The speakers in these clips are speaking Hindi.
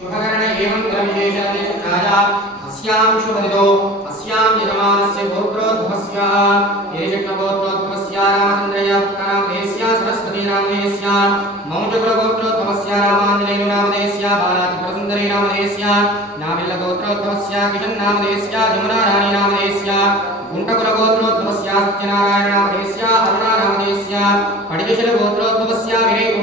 శుభకరణ ఏం కర్మేషాది కాయ అస్యాం శుభరితో అస్యాం యజమానస్య గోత్రోద్భవస్య ఏషక గోత్రోద్భవస్య రామచంద్రయ కరామేస్య సరస్వతి రామేస్య మౌజగుల గోత్రోద్భవస్య రామాంజనేయు నామదేస్య బాలాజి ప్రసుందరి నామదేస్య నామిల్ల గోత్రోద్భవస్య కిషన్ నామదేస్య జమునా రాణి నామదేస్య గుంటకుల గోత్రోద్భవస్య సత్యనారాయణ నామదేస్య అరుణా నామదేస్య పడికిశల గోత్రోద్భవ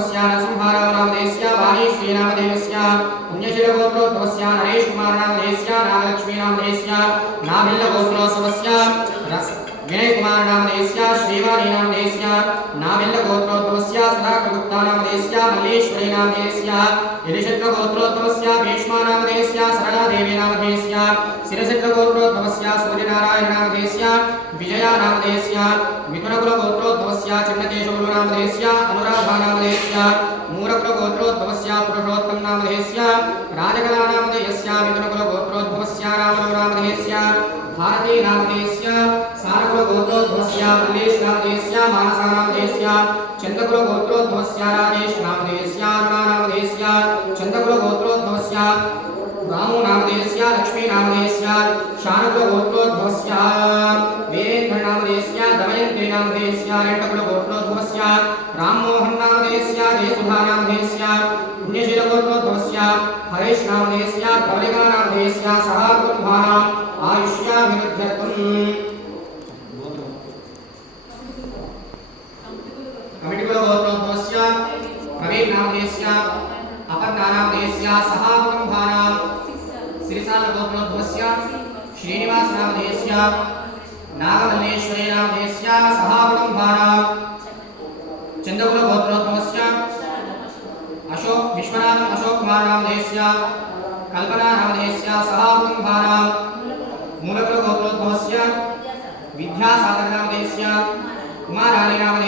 पडिकेशलगोत्रोद्भवस्य नरसिंहारामनामधेयस्य वाणीश्रीनामधेयस्य पुण्यशिलगोत्रोद्भवस्य नरेशकुमारनामधेयस्य नागलक्ष्मीनामधेयस्य नाभिल्लगोत्रोत्सवस्य रस- विनयकुमारनामधेयस्य श्रीवाणीनामधेयस्य नाभिल्लगोत्रोद्भवस्य सदाकगुप्तानामधेयस्य मल्लेश्वरीनामधेयस्य यलिशट्टगोत्रोद्भवस्य भीष्मानामधेयस्य सरलादेवीनामधेयस्य शिरसिद्धगोत्रोद्भवस्य सूर्यनारायणनामधेयस्य विजयानामधेयस्य मिथुनकुलगोत्रोद्भवस्य चिन्नकेशवनामधेयस्य अनुराधानामधेयस्य मूरकुलगोत्रोद्भवस्य पुरुषोत्तमनामधेयस्य राजकलानामधेयस्य मिथुनकुलगोत्रोद्भवस्य रामनामधेयस्य भारतीनामधेयस्य सारकुलगोत्रोद्भवस्य मल्लेशनामधेयस्य मानसानामधेयस्य चन्दकुलगोत्रोद्भवस्य राजेशनामधेयस्य दमयन्तीनामधेयस्य रेण्डकुलगोत्रोद्भवस्य राममोहन्नामधेयस्य जयसुधानामधेयस्य पुण्यशीलगोत्रोद्भवस्य हरेशनामधेयस्य प्रबलिकानामधेयस्य सह कुम्भानाम् आयुष्याभिवृद्ध्यर्थम् कमिटिकुलगोत्रोद्भवस्य प्रवीणनामधेयस्य अपर्णानामधेयस्य सह कुम्भानाम् నాగమల్లేశ్వరేణ దేశ్యా సహావలంబానా చంద్రకుల గోత్రోత్తమస్య అశోక్ విశ్వనాథం అశోక్ కుమార్ నామ దేశ్యా కల్పనా నామ దేశ్యా సహావలంబానా మూలకుల గోత్రోత్తమస్య విద్యాసాగర్ నామ దేశ్యా కుమారాణి నామ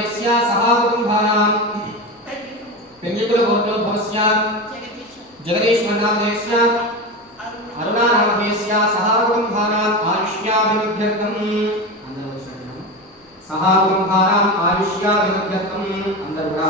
यस्या सहाकुटुम्बानां व्यङ्ग्यकुलगोत्रोद्भवस्य जगदीश्वरनामधेयस्य। अरुणानामधेयस्य सहाकुटुम्बानाम् आयुष्याभिवृद्ध्यर्थम्। सहाकुटुम्बानाम् आयुष्याभिवृद्ध्यर्थम्। अन्तर्गुणः